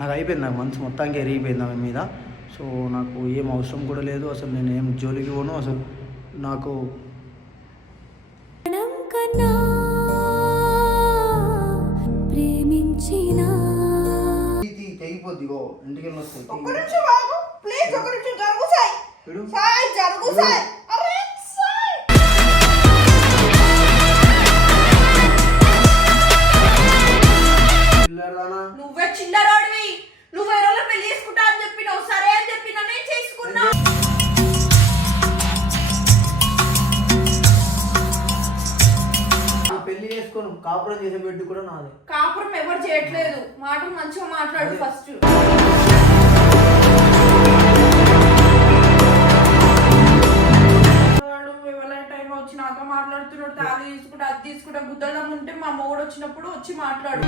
నాకు అయిపోయింది నాకు మనసు మొత్తానికి ఎరిగిపోయింది ఆమె మీద. సో నాకు ఏం అవసరం కూడా లేదు అసలు నేను ఏం జోలికి పోను అసలు నాకు ఇంటికి ఒక్క నిమిషం ఆగు ప్లీజ్ ఒక నిమిషం జరుగు సాయి. విడు. సాయి జరుగు సాయి. అరే సాయి. నువ్వే చిన్నరోడివి నువ్వు వేరే వాళ్ళని పెళ్ళి చేసుకుంటా అని చెప్పినావు? సరే అని చెప్పినా నేను చేసుకున్నా. పెళ్ళి చేసుకోను కాపురం చేసే బిడ్డ కూడా నాదే. కాపురం ఎవరు చేయట్లేదు. మాటలు మంచిగా మాట్లాడు ఫస్ట్. వాడు ఎవరైనా టైం వచ్చి నాతో మాట్లాడుతున్నాడు తాళి తీసుకుంటా అది తీసుకుంటా గుద్దడం ఉంటే మా మొగుడు వచ్చినప్పుడు వచ్చి మాట్లాడు.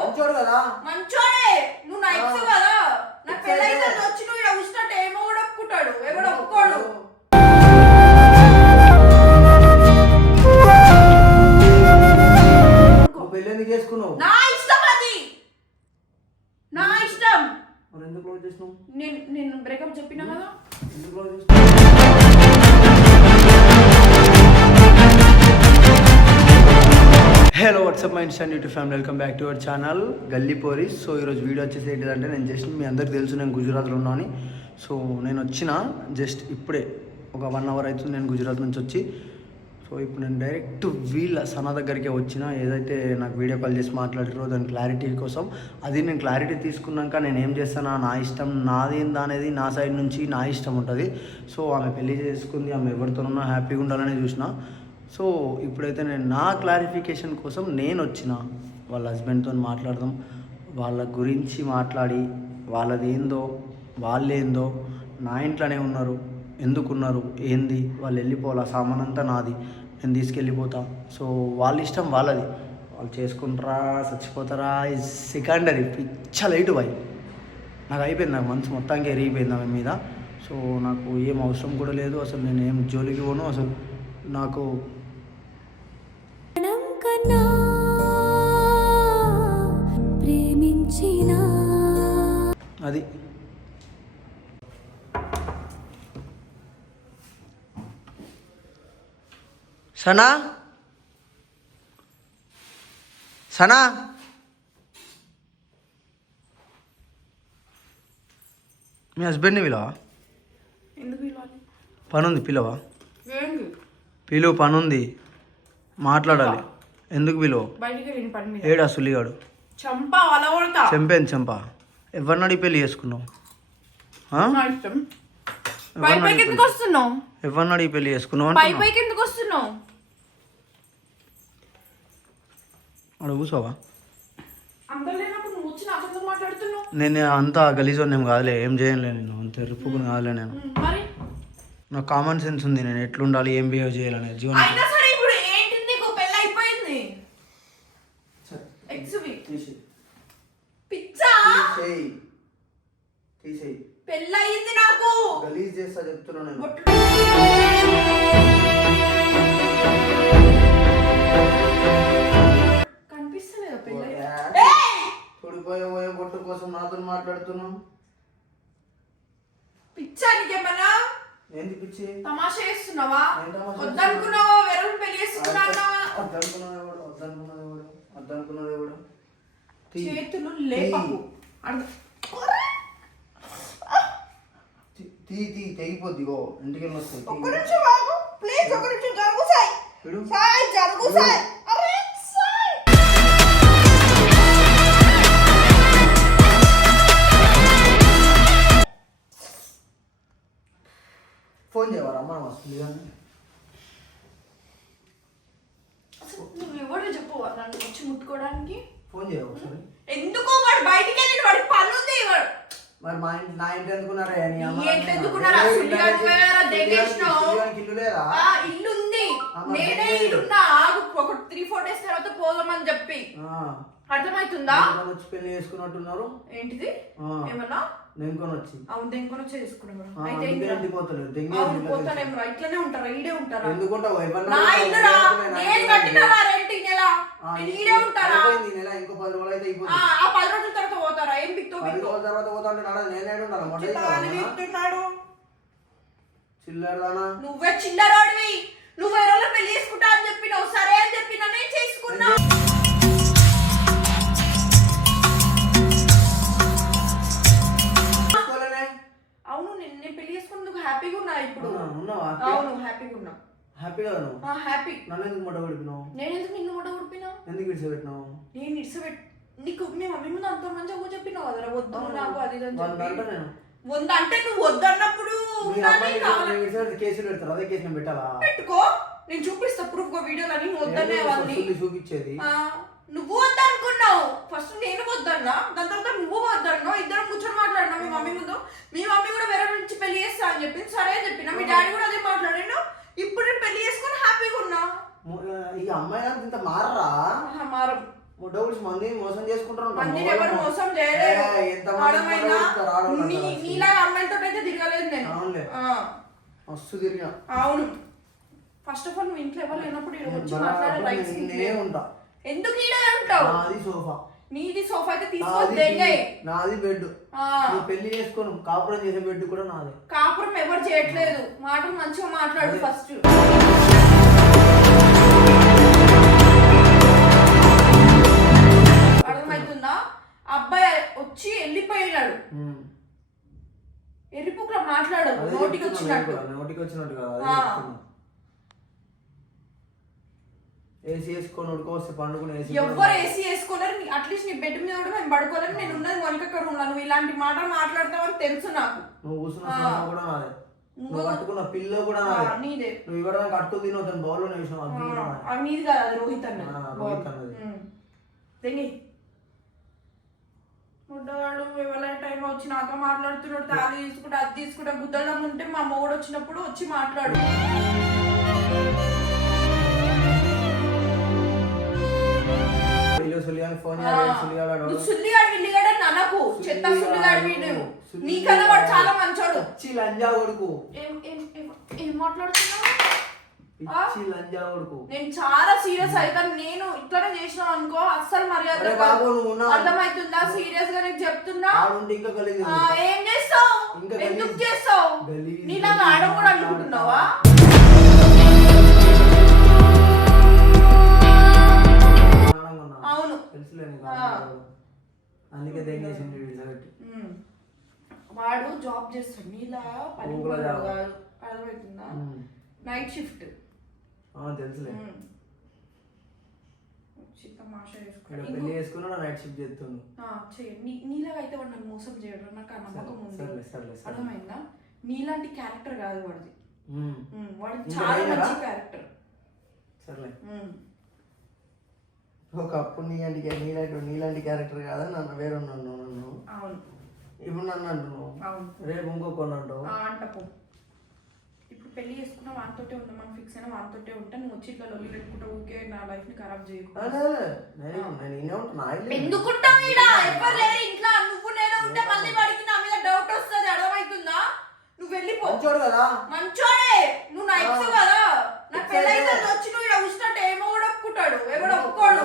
మంచోడు కదా? మంచోడే. నువ్వు నైట్స్ కదా? నా పెళ్ళైతే వచ్చి నువ్వు ఇక్కడ కూర్చున్నట్టు ఏమో కూడా ఒప్పుకుంటాడు. ఎవడు ఒప్పుకోడు. ఎందుకు చేసుకున్నావు? నా ఇష్టం అది. నా ఇష్టం. మరి ఎందుకు క్లోజ్ చేసినావు? నేను నేను బ్రేకప్ చెప్పినా కదా? ఎందుకు క్లోజ్ చేసినావు? What's up my ఇన్స్టాన్ YouTube family welcome back to our channel Galli police so ఈరోజు వీడియో వచ్చేసి ఏంటిదంటే నేను జస్ట్ మీ అందరికి తెలుసు నేను గుజరాత్లో ఉన్నాను సో నేను వచ్చిన జస్ట్ ఇప్పుడే ఒక వన్ అవర్ అవుతుంది నేను గుజరాత్ నుంచి వచ్చి. సో ఇప్పుడు నేను డైరెక్ట్ వీళ్ళ సన దగ్గరికే వచ్చిన. ఏదైతే నాకు వీడియో కాల్ చేసి మాట్లాడారో దాని క్లారిటీ కోసం. అది నేను క్లారిటీ తీసుకున్నాక నేను ఏం చేస్తానా నా ఇష్టం నాదేందా అనేది నా సైడ్ నుంచి నా ఇష్టం ఉంటుంది. సో ఆమె పెళ్ళి చేసుకుంది ఆమె ఎవరితోనన్నా హ్యాపీగా ఉండాలని చూసిన. సో ఇప్పుడైతే నేను నా క్లారిఫికేషన్ కోసం నేను వచ్చిన వాళ్ళ హస్బెండ్తో మాట్లాడదాం. వాళ్ళ గురించి మాట్లాడి వాళ్ళది ఏందో వాళ్ళేందో నా ఇంట్లోనే ఉన్నారు. ఎందుకున్నారు? ఏంది? వాళ్ళు వెళ్ళిపోవాలా సామాన్ అంతా నాది. నేను తీసుకెళ్ళిపోతా. సో వాళ్ళ ఇష్టం వాళ్ళది. వాళ్ళు చేసుకుంటారా? చచ్చిపోతారా? ఈ సెకండరీ పిచ్చ లైట్ బాయ్. నాకు అయిపోయింది. నాకు మనసు మొత్తానికి ఎరిగిపోయింది ఆమె మీద. సో నాకు ఏం అవసరం కూడా లేదు. అసలు నేను ఏం జోలికి పోను. అసలు నాకు అది. సనా? సనా? మీ హస్బెండ్ని పిలవా? పనుంది పిలవా? పిలువు పనుంది. మాట్లాడాలి. ఎందుకు పిలువ? ఏడా సులిగాడు చంప చంపేను చంప. ఎవరిని అడిగి పెళ్ళి చేసుకున్నావు? ఎవరిని అడిగి పెళ్ళి చేసుకున్నావు అక్కడ కూర్చోవా? నేను అంతా గలీజోన్ కాదులే ఏం చేయనులే నేను అంత రుప్పుకుని కాదులే నేను. నాకు కామన్ సెన్స్ ఉంది నేను ఎట్లుండాలి ఏం బిహేవ్ చేయాలనే జీవనం నాతో మాట్లాడుతున్నావు? పిచ్చా నీకేమన్నా? ఏంది పిచ్చి? తమాషా చేస్తున్నావా? వద్దనుకున్నావా? పెళ్ళి చేసుకున్నావా ఎవడు. చేతులు లేపకు. అర్థం- తీ- తీ తీ తెగిపోద్ది గో ఇంటికి నిమిషం ఆగు. ప్లీజ్ ఒక నిమిషం జరుగు సాయి. విడు. సాయి జరుగు సాయి అరే సాయి. కానీ అసలు నువ్వు ఎవరు చెప్పు నన్ను వచ్చి ముట్టుకోవడానికి ఫోన్ చేయవా ఒకసారి ఎందుకో వాడు బయటికి వెళ్ళి వాడి పని ఉంది వాడు మరి మా ఇంటి నా ఇంటి ఎందుకున్నారా నీ అమ్మ నాన్న? ఎందుకున్నారా? ఏ, సుల్లిగాడు ఇల్లు పోయారా? దేకేసినావు? సుల్లిగాడికి ఇల్లు లేదా ఆ ఇల్లు ఉంది ఆ, మరి నేనే లేదు. ఇల్లున్నా ఆగు ఒక త్రీ ఫోర్ డేస్ తర్వాత పోదామని చెప్పి ఆ. అర్థమవుతుందా ఎవరో వచ్చి పెళ్ళి చేసుకున్నట్టున్నారు ఏంటిది ఆ. ఏమన్నా దెంకొని వచ్చి అవును దెంకొని వచ్చి చేసుకున్నాం అయితే అందుకే ఏంటిరా? ఇంటికి పోతలేదు దెంగి అవును ఇంట్లోకి పోతానేం రా. ఇట్లనే ఉంటారా ఈడే ఉంటారా ఎందుకుంటావు? ఎవరినైనా నా ఇల్లు రా. నేను కట్టినా రెంట్ నెల. ఆ, నేను ఈడే ఉంటారా అయిపోయింది ఈ నెల. ఇంకో రోజులు అయితే అయిపోతుంది. ఆ రోజుల తర్వాత పోతారా ఏం రోజుల తర్వాత పోతా అంటే నాడ నేనే ఉండాలి నువ్వే చిల్లరోడివి నువ్వు ఎవరో పెళ్ళి చేసుకుంటా అని చెప్పినావు. సరే అని చెప్పినా నేను చేసుకున్నా. హ్యాపీగా ఉన్నా ఇప్పుడు. అవునా? ఉన్నావా? అవును హ్యాపీగా ఉన్నా. హ్యాపీ కదా నువ్వు ఆ హ్యాపీ నన్ను ఎందుకు మొట్ట పడిపినావు నేను ఎందుకు నిన్ను ముట్ట ఉడిపినా ఎందుకు విడిచిపెట్టినావు? నేను ఇడిసబెట్ నీకు మీ మమ్మీ ముందు అంత మంచిగా చెప్పినావు కదరా? వద్దు నాకు అది ఇది అని వంద చెప్పి. అంట నేను. వద్దు అంటే నువ్వు వద్దన్నప్పుడు కేసులు పెడతారు అదే కేసు పెట్టాలా? పెట్టుకో. నేను చూపిస్తా ప్రూఫ్గా వీడియోలు అని వద్దనే చూపించేది. నువ్వు వద్దనుకున్నావు. ఫస్ట్ నేను వద్దన్నా దాని తర్వాత నువ్వు వద్దన్నావు. ఇద్దరం కూర్చొని మాట్లాడినా మీ మమ్మీ ముందు. మీ మమ్మీ కూడా వేరే నుంచి పెళ్ళి చేస్తా అని చెప్పింది. సరే అని చెప్పిన. మీ డాడీ కూడా అదే మాట్లాడిండు. ఇప్పుడు నేను పెళ్ళి చేసుకొని హ్యాపీగా ఉన్నా. ఈ అమ్మాయి గారు ఇంత మారరా? మారం. డబ్బులు మంది మోసం చేసుకుంటారు ఎవరు మోసం అంటారు నీలా అమ్మాయిలతో అయితే తిరగలేదు నేను. మస్తు తిరిగిన అవును. ఫస్ట్ ఆఫ్ ఆల్ నువ్వు ఇంట్లో ఎవరు లేనప్పుడు వచ్చి మాట్లాడే రైట్స్. ఉంటా. ఎందుకు ఈడే ఉంటావు నాది సోఫా. నీది సోఫా అయితే నాది తీసుకొని టీవీ, తెగాయి నాది బెడ్ నువ్వు పెళ్ళి చేసుకోను కాపురం చేసే బెడ్ కూడా నాదే. కాపురం ఎవరు చేయట్లేదు. మాటలు మంచిగా మాట్లాడు. ఫస్ట్. అర్థమవుతుందా? అబ్బాయి వచ్చి వెళ్ళిపోయినాడు. ఉమ్. ఎరిపుకులో మాట్లాడు అదే నోటికి చెప్తున్నా నేను వచ్చినట్టు కూడా, నోటికి వచ్చినట్టు కదా అదే ఆ. చెప్తున్నా. ఏసీ వేసుకొని ఉడుకోవస్తే పండుకుని ఏసీ ఎవ్వరు ఏసీ వేసుకోలేరు. అట్లీస్ట్ నీ బెడ్ మీద కూడా మేము పడుకోలేము నేను ఉన్నది మొనిక రూమ్ నువ్వు ఇలాంటి మాటలు మాట్లాడతావని తెలుసు నాకు. నువ్వు కూర్చున్న కూడా నాదే. నువ్వు- కట్టుకున్న పిల్లో కూడా నాదే. నువ్వు ఇవ్వడానికి కట్టు తినవు దాని బౌల్లో వేసినావు అది కూడా నాదే. కాదు అది రోహిత్ అన్నది. ఆ, రోహిత్ అన్నది. తెంగి. ముడ్డవాడు ఎవరైనా టైం వచ్చి నాతో మాట్లాడుతున్నాడు తాళి తీసుకుంటే అది తీసుకుంటే గుద్దడం ఉంటే మా మొగుడు వచ్చినప్పుడు వచ్చి మాట్లాడు. సులియాని ఫోన్ చేయాలి సులియాడు నువ్వు సుల్లిగాడు విల్లిగాడు అని అనకు చెత్త సుల్లిగాడు వీడు సుల్లిగాడు. నీకన్నా వాడు చాలా మంచోడు. పిచ్చి లంజా కొడుకు. ఏం ఏం ఏం- ఏం మాట్లాడుతున్నావు? ఆ? పిచ్చి లంజా కొడుకు. నేను చాలా సీరియస్ అవుతాను నేను ఇట్లానే చేసిన అనుకో అస్సలు మర్యాద బాబు, నువ్వు ఉన్నావు. అర్థమవుతుందా సీరియస్గా నీకు చెప్తున్నా? ఇంకా ఏం చేస్తావు? ఎందుకు. చేస్తావు? నీలాగా ఆడ కూడా? అనుకుంటున్నావా? అందుకే దెంగేసింది విడిచిపెట్టి. వాడు జాబ్ చేస్తాడు. నీలా పని. అర్థమవుతుందా. నైట్ షిఫ్ట్ తెలుసులే. పెళ్ళి ఇంకో- చేసుకున్నా నైట్ షిఫ్ట్ చేస్తుండు. ఆ, చెయ్యి. నీ- నీలాగా అయితే వాడు నన్ను మోసం చేయడు. నాకు ఆ నమ్మకం ఉంది. అర్థమైందా? నీలాంటి క్యారెక్టర్ కాదు వాడిది. వాడిది చాలా? మంచి క్యారెక్టర్ సర్లే. ఒకప్పుడు నీలాంటి నీలాంటి నీలాంటి క్యారెక్టర్ కాదా నన్ను వేరే నన్ను నన్ను. అవును. ఇప్పుడు నన్ను అంటున్నావు. అవును. రేపు ఇంకొకటి అంటావు అంటకు. ఇప్పుడు పెళ్ళి చేసుకున్న వానితోటే ఉందా మనం ఫిక్స్ అయినా వానితోటే ఉంటే నువ్వు వచ్చి ఇట్లా లొల్లి పెట్టుకుంటా ఊకే నా లైఫ్ని ఖరాబ్ చేయకు. నేను. ఎందుకుంటావు ఎవరు లేరు ఇంట్లో? నువ్వు నేను ఉంటే మళ్ళీ వాడికి నా మీద డౌట్ వస్తుంది. అర్థమవుతుందా? నువ్వు వెళ్ళిపో. మంచోడు కదా. మంచోడే. నువ్వు నైట్స్ ఆ. కదా. నాకు పెళ్ళైతే వచ్చి నువ్వు ఏమో కూడా ఒప్పుకుంటాడు ఎవడు ఒప్పుకోడు.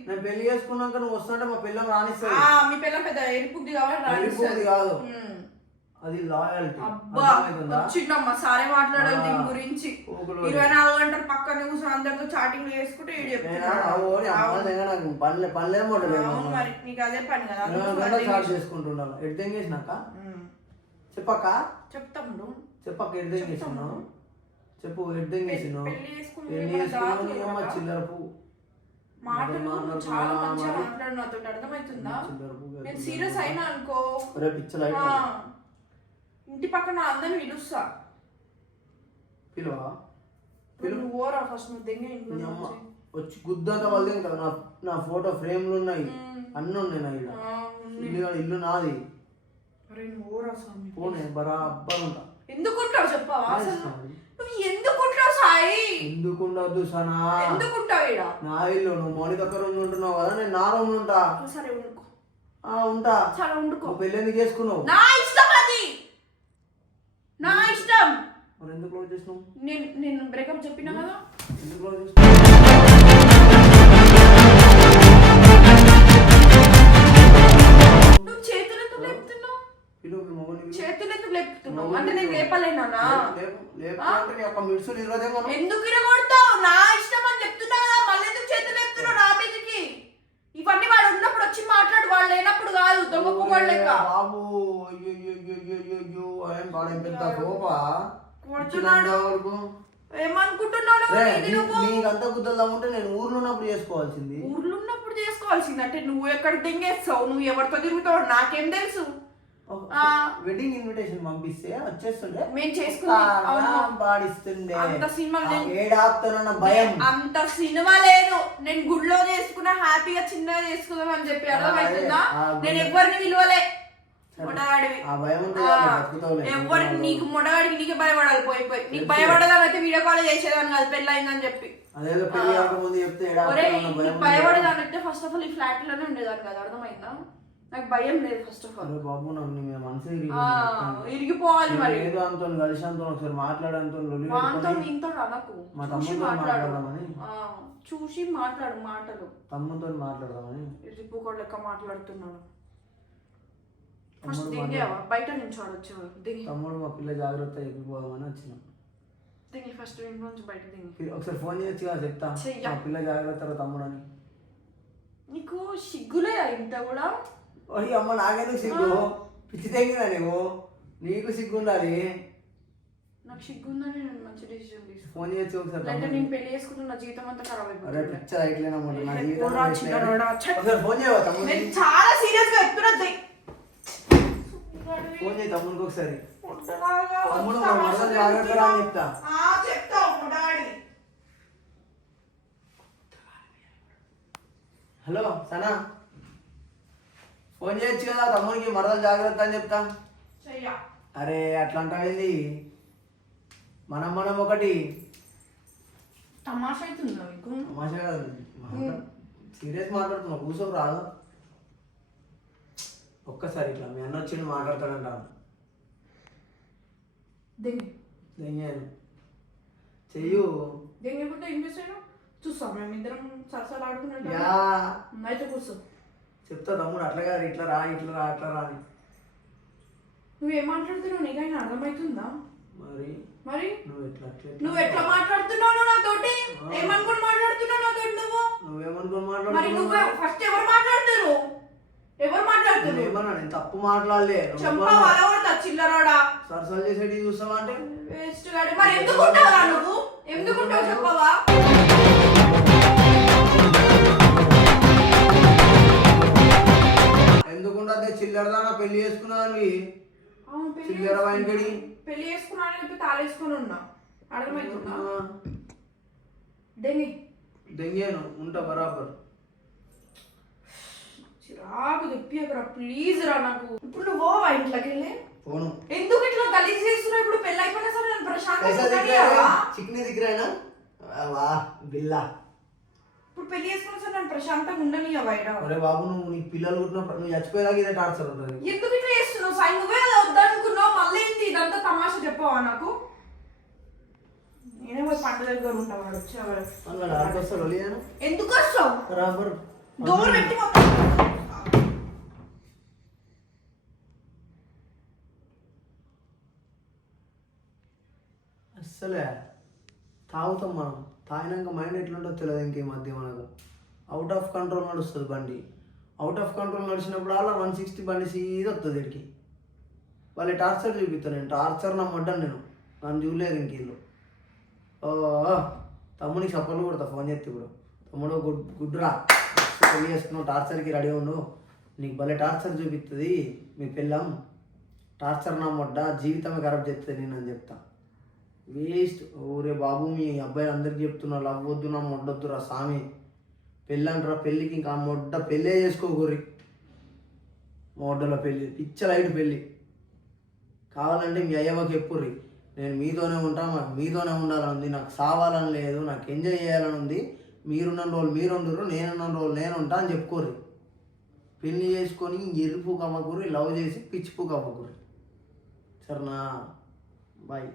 నేను పెళ్ళి చేసుకున్నాక నువ్వు వస్తుంటే మా పిల్లలు రానిస్తుంది ఆ, మీ పిల్ల పెద్ద ఎరుపుది కాబట్టి రానిస్తుంది. కాదు. ఉమ్. అది లాయల్టీ అబ్బా వచ్చిండమ్మా సారే మాట్లాడాలి. దీని గురించి. ఇరవై నాలుగు గంటలు పక్కన కూర్చొని అందరితో చాటింగ్ చేసుకుంటే. దగ్గర నాకు పనులే పనులే మరి నీకు అదే పని కదా విషయం. చేసుకుంటున్నాను. ఎడ్దెం చేసినాక? ఉమ్. చెప్పక్క? చెప్తాము చెప్పక్క ఎడ్దెం చేసినావు? చెప్పు ఎడ్దెం చేసినావు? పెళ్ళి చేసుకుని పెళ్ళి ఏమైనా చేసుకున్నావు దాచులు నీ అమ్మ కదా? చిల్లర పువ్వు. మాటలు చాలా మంచిగా మరి. మాట్లాడు నాతో అర్థమవుతుందా నేను సీరియస్ అయినా అనుకో. రేపు పిచ్చలు ఆ, ఇంటి పక్కన అందరిని పిలుస్తా. పిలువా? పిలువు నువ్వు ఓరా ఫస్ట్ నువ్వు దెంగ ఇంట్లో నీ అమ్మ నుంచి. వచ్చి గుద్దంత వాళ్ళు కదా నా నా ఫోటో ఫ్రేమ్లు ఉన్నాయి. అన్నీ ఉన్నాయి నా ఆ, ఉంది. ఇల్లు కాదు, ఇల్లు నాది. అరే నువ్వు ఓరా స్వామి. పోనీ బరాబర్ ఉంటా. ఎందుకుంటావు చెప్పావా? నా అసలు ఇష్టం అది. నువ్వు ఎందుకుంటావు ఉంటున్నావు సాయి? ఎందుకు ఉండొద్దు సనా? ఎందుకు ఉంటావు ఈడ? నా ఇల్లు నువ్వు మౌనిక ఒక్క రూమ్ ఉంటున్నావు కదా నేను నా రూమ్ ఉంటా. సరే ఉండుకో. ఆ, ఉంటా. సరే ఉండుకో. నువ్వు పెళ్ళి ఎందుకు చేసుకున్నావు? నా ఇష్టం అది. నా ఇష్టం. మరి ఎందుకు క్లోజ్ చేసినావు? నేను నేను బ్రేకప్ చెప్పినా కదా. ఎందుకు క్లోజ్ చేసినావు? నువ్వు చేతులు ఎందుకు లేపుతున్నావు? పిలువు మీ మొగుడిని పిలువు. చేతులు ఎందుకు లేపుతున్నావు? అంటే నేను లేపలేనా? లేపు, లేపు అంటే నీ యొక్క మిడుసులు ఇరవదేమో ఎందుకు ఇరగొడతావు నా ఇష్టం అని చెప్తున్నా కదా మళ్ళీ ఎందుకు చేతులు లేపుతున్నావు నా మీదకి ఇవన్నీ వాడు ఉన్నప్పుడు వచ్చి మాట్లాడు వాళ్ళు లేనప్పుడు కాదు దొంగ పువ్వాడు లెక్క బాబు అయ్యో అయ్యో అయ్యో అయ్యో అయ్యో అయ్యో పెద్ద కోపా నీ- నువ్వు నీకంతా ఉంటే నేను ఊర్లో ఉన్నప్పుడు చేసుకోవాల్సింది. ఊర్లో ఉన్నప్పుడు చేసుకోవాల్సింది. అంటే నువ్వు ఎక్కడ దింగేస్తావు? నువ్వు ఎవరితో తిరుగుతావు? నాకేం తెలుసు. ఆ. వెడ్డింగ్ ఇన్విటేషన్ పంపిస్తే వచ్చేస్తుండే. మేము చేసుకున్నాం పాడిస్తుండే. అంత సినిమా. ఏడాపుతానన్న భయం. అంత సినిమా లేదు. నేను గుడిలో చేసుకున్నా హ్యాపీగా చిన్నగా చేసుకుందాం అని చెప్పి అర్థమవుతుందా? నేను ఎవరిని విలువలే. ఎవరికి నీకు మొడగాడికి నీకే భయపడాలి పోయి పోయి. నీకు భయపడదాని అయితే వీడియో కాల్ చేసేదాన్ని కాదు పెళ్ళి అయిందని చెప్పి నీకు భయపడేదాని అయితే ఫస్ట్ ఆఫ్ ఆల్ ఈ ఫ్లాట్లోనే ఉండేదాన్ని కదా అర్థమైందా? నాకు భయం లేదు ఫస్ట్ ఆఫ్ ఆల్ బాబు నాకు నీ మనసు ఇరిగిపోవాలి మరి. ఏదో అంతో కలిసి అంతో ఒకసారి మాట్లాడంతో వాంతో నీతో అనకు. మా చూసి తమ్ముడితో మాట్లాడు. మాట్లాడదామని. ఆ, చూసి మాట్లాడు మాటలు. తమ్ముతో మాట్లాడదామని. రిప్పు లెక్క మాట్లాడుతున్నాడు. ఫస్ట్ దిగావా బయట నుంచి ఆడొచ్చు దిగి. తమ్ముడు మా పిల్ల జాగ్రత్త ఎక్కిపోదామని వచ్చినాం. దిగి ఫస్ట్ ఇంటి నుంచి బయట దిగి. ఒకసారి ఫోన్ చేయొచ్చు కదా చెప్తా. మా పిల్ల జాగ్రత్త తమ్ముడు అని నీకు సిగ్గులే ఇంత కూడా? ఓయ్ అమ్మ నాకెందుకు సిగ్గు? పిచ్చి తెంగినా నువ్వు నీకు సిగ్గు ఉండాలి నాకు సిగ్గుందని నేను మంచి డిసిజన్ తీసుకున్నాను ఫోన్ చేయొచ్చు ఒకసారి తమ్ముడు. నేను పెళ్ళి చేసుకుంటే నా జీవితం అంతా ఖరాబ్ అరే అయిపోతుంది పిచ్చ అయిట్లేనమాట నా జీవితం ఫోన్ చేయవా తమ్ముడు నేను చాలా సీరియస్గా చెప్తున్నా. ఫోన్ చేయి తమ్ముడికి ఒకసారి. తమ్ముడు వస్తా, మా మనసు అసలు జాగ్రత్త రా అని చెప్తా హలో సనా. ఫోన్ చేయొచ్చు కదా తమ్ముడికి మరదలు జాగ్రత్త అని చెప్తా. చెయ్య. అరే అట్లా అంటావేంది? మనం మనం ఒకటి. తమాషా అవుతుందా మీకు తమాషా కాదు. సీరియస్ మాట్లాడుతున్నా కూర్చోకు రాదు. ఒక్కసారి ఇట్లా మీ అన్న వచ్చి మాట్లాడతాడంటాను దింగి. దెంగాను చెయ్యు. దింగిపోతే ఏం చేశాను చూస్తాం మేమిద్దరం సరసాలు ఆడుకున్నట్టు యా. అయితే కూర్చో. చెప్తా తమ్ముడు అట్లా కాదు ఇట్లా రా ఇట్లా రా అట్లా రా అని. నువ్వేం మాట్లాడుతున్నావు? నీకైనా అర్థమవుతుందా మరి? మరి? నువ్వు ఎట్లా? నువ్వు ఎట్లా మాట్లాడుతున్నావు నువ్వు నాతోటి? ఏమనుకుని మాట్లాడుతున్నావు నాతోటి నువ్వు? నువ్వేమనుకో మరి నువ్వు మాట్లాడుతున్నావు? ఫస్ట్ ఎవరు మాట్లాడుతారు? ఎవరు మాట్లాడుతున్నారు? ఏమన్నా నేను తప్పు మాట్లాడలే చంపా వలవడతా చిల్లరోడా? సరసాలు చేసేటి చూస్తావా అంటే? వేస్ట్ గాడి. మరి ఎందుకుంటావురా నువ్వు? ఎందుకుంటావు చెప్పవా? ఎందుకుంటే చిల్లరదానా పెళ్ళి చేసుకున్నావు చిల్లర వాయినకడి పెళ్ళి చేసుకున్నాను చెప్పి తాళేసుకుని ఉన్నా. అర్థమవుతుందా డెంగి. దెంగాను ఉంటా బరాబర్. చిరాకు చెప్పేకరా ప్లీజ్ రా నాకు. ఇప్పుడు నువ్వు పోవా ఇంట్లోకి వెళ్ళి పోను. ఎందుకు ఇట్లా గలీజ్ చేస్తున్నావు? ఇప్పుడు పెళ్ళి అయిపోయినా సరే నేను ప్రశాంతంగా చికెన్ దగ్గర వా బిల్లా. ఇప్పుడు పెళ్ళి చేసుకున్న సార్ నన్ను ప్రశాంతంగా ఉండని బయట అరే బాబు నువ్వు నీ పిల్లలు కుట్టినప్పుడు నువ్వు చచ్చిపోయేలాగా ఇదే టార్చర్ ఉంటుంది ఎందుకు ఇట్లా చేస్తున్నావు సాయి? నువ్వే వద్దనుకున్నావు. మళ్ళీ ఏంటి? ఇదంతా తమాష చెప్పవా నాకు? నేనే పోయి పంట దగ్గర ఉంటా వాడు వచ్చేవాడు ఎందుకు వస్తావు? రాబర్ డోర్ పెట్టి అసలే తాగుతాం మనం. తాగినాక మైండ్ ఎట్లుంటో తెలియదు ఇంకే మధ్య మనకు. అవుట్ ఆఫ్ కంట్రోల్ నడుస్తుంది బండి. అవుట్ ఆఫ్ కంట్రోల్ నడిచినప్పుడు అలా వన్ సిక్స్టీ బండి సీదా వస్తుంది ఇక్కడికి. వాళ్ళు టార్చర్ చూపిస్తాను నేను టార్చర్ నమ్మడ్డాను నేను. నన్ను చూడలేదు ఇంకీళ్ళు ఓ తమ్మునికి చప్పలు కొడతా ఫోన్ చేస్తే ఇప్పుడు. తమ్ముడు గుడ్ గుడ్రా పెళ్ళి చేసుకున్నావు టార్చర్కి రెడీ ఉండు. నీకు భలే టార్చర్ చూపిస్తుంది మీ పిల్లం టార్చర్ నా మొడ్డ. జీవితమే ఖరాబ్ చేస్తుంది నేను అని చెప్తా. వేస్ట్. ఓరే బాబు మీ అబ్బాయి అందరికి చెప్తున్నా లవ్ వద్దు నా మొడ్డొద్దు రా స్వామి పెళ్ళంటారా పెళ్ళికి ఇంకా మొడ్డ పెళ్ళే చేసుకోకూరి మొడ్డల పెళ్ళి పిచ్చ లైట్ పెళ్ళి. కావాలంటే మీ అయ్యవకి ఎప్పుర్రి నేను మీతోనే ఉంటా నాకు మీతోనే ఉండాలని ఉంది నాకు సావాలని లేదు నాకు ఎంజాయ్ చేయాలని ఉంది. మీరున్న రోజులు మీరు ఉండరు నేనున్న రోజులు నేను ఉంటా అని చెప్పుకోరు పెళ్ళి చేసుకొని ఎరుపు కవ్వకూరి లవ్ చేసి పిచ్చి పూ కవ్వకూరి సరేనా? బాయ్.